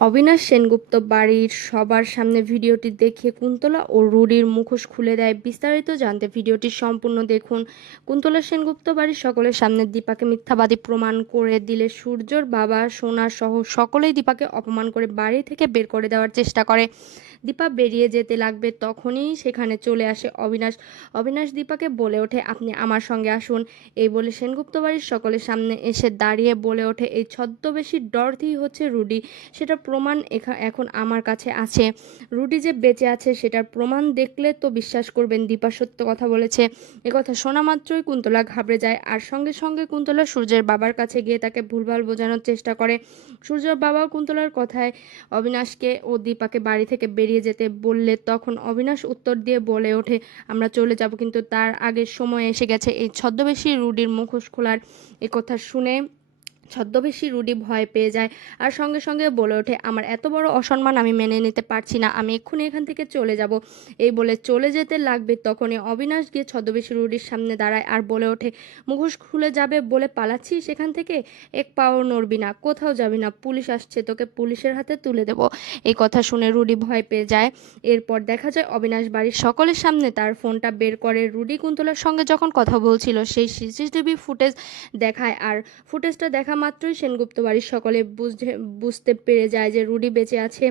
অবিনাশ সেনগুপ্ত বাড়ির সবার সামনে ভিডিওটি দেখে কুন্তলা ও রুডির মুখোশ খুলে দেয়। বিস্তারিত জানতে ভিডিওটি সম্পূর্ণ দেখুন। কুন্তলা সেনগুপ্ত বাড়ির সকলের সামনে দীপাকে মিথ্যাবাদী প্রমাণ করে দিলে সূর্যর বাবা, সোনা সহ সকলেই দীপাকে অপমান করে বাড়ি থেকে বের করে দেওয়ার চেষ্টা করে। দীপা বেরিয়ে যেতে লাগবে তখনই সেখানে চলে আসে অবিনাশ। অবিনাশ দীপাকে বলে ওঠে, আপনি আমার সঙ্গে আসুন। এই বলে সেনগুপ্ত বাড়ির সকলের সামনে এসে দাঁড়িয়ে বলে ওঠে, এই ছদ্মবেশী ডরথি হচ্ছে রুডি। সেটা প্রমাণ এখন আমার কাছে আছে। রুডি যে বেঁচে আছে সেটার প্রমাণ দেখলে তো বিশ্বাস করবেন দীপা সত্য কথা বলেছে। একথা শোনা মাত্রই কুন্তলা ঘাবড়ে যায়, আর সঙ্গে সঙ্গে কুন্তলা সূর্যের বাবার কাছে গিয়ে তাকে ভুলভাল বোঝানোর চেষ্টা করে। সূর্যের বাবা কুন্তলার কথায় অবিনাশকে ও দীপাকে বাড়ি থেকে বেরিয়ে যেতে বললে তখন অবিনাশ উত্তর দিয়ে বলে ওঠে, আমরা চলে যাব, কিন্তু তার আগে সময় এসে গেছে এই ছদ্মবেশী রুডির মুখোশ খোলার। একথা শুনে ছদ্মবেশী রুডি ভয় পেয়ে যায় আর সঙ্গে সঙ্গে বলে ওঠে, আমার এত বড় অসম্মান আমি মেনে নিতে পারছি না, আমি এক্ষুনি এখান থেকে চলে যাব। এই বলে চলে যেতে লাগবে তখনই অবিনাশ গিয়ে ছদ্মবেশী রুডির সামনে দাঁড়ায় আর বলে ওঠে, মুখোশ খুলে যাবে বলে পালাচ্ছি সেখান থেকে? এক পাও নড়বি না, কোথাও যাবি না, পুলিশ আসছে, তোকে পুলিশের হাতে তুলে দেব। এই কথা শুনে রুডি ভয় পেয়ে যায়। এরপর দেখা যায় অবিনাশ বাড়ির সকলের সামনে তার ফোনটা বের করে রুডি কুন্তলার সঙ্গে যখন কথা বলছিল সেই সিসিটিভি ফুটেজ দেখায়, আর ফুটেজটা দেখা মাত্রই সেনগুপ্ত বাড়ির সকলে বুঝতে পেরে যায় যে রুডি বেঁচে আছে।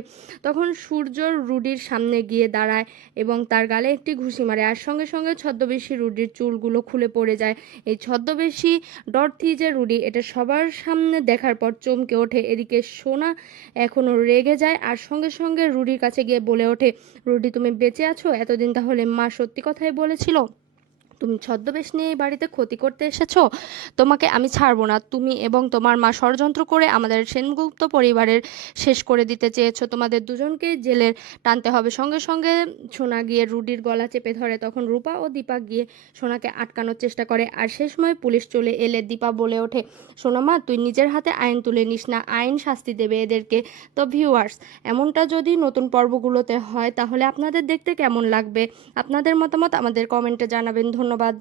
তখন সূর্য রুডির সামনে গিয়ে দাঁড়ায় এবং তার গালে একটি ঘুষি মারে, আর সঙ্গে সঙ্গে ছদ্মবেশী রুডির চুলগুলো খুলে পড়ে যায়। এই ছদ্মবেশী ডরথি যে রুডি, এটা সবার সামনে দেখার পর চমকে ওঠে। এদিকে সোনা এখনো রেগে যায় আর সঙ্গে সঙ্গে রুডির কাছে গিয়ে বলে ওঠে, রুডি তুমি বেঁচে আছো? এতদিন তাহলে মা সত্যি কথাই বলেছিল? তুমি ছদ্মবেশ নিয়ে এই বাড়িতে ক্ষতি করতে এসেছো? তোমাকে আমি ছাড়বো না। তুমি এবং তোমার মা ষড়যন্ত্র করে আমাদের সেনগুপ্ত পরিবারের শেষ করে দিতে চেয়েছো। তোমাদের দুজনকেই জেলে টানতে হবে। সঙ্গে সঙ্গে সোনা গিয়ে রুডির গলা চেপে ধরে। তখন রূপা ও দীপা গিয়ে সোনাকে আটকানোর চেষ্টা করে, আর সে সময় পুলিশ চলে এলে দীপা বলে ওঠে, সোনা মা, তুই নিজের হাতে আইন তুলে নিস না, আইন শাস্তি দেবে এদেরকে। তো ভিউয়ার্স, এমনটা যদি নতুন পর্বগুলোতে হয় তাহলে আপনাদের দেখতে কেমন লাগবে? আপনাদের মতামত আমাদের কমেন্টে জানাবেন। ধন্যবাদ।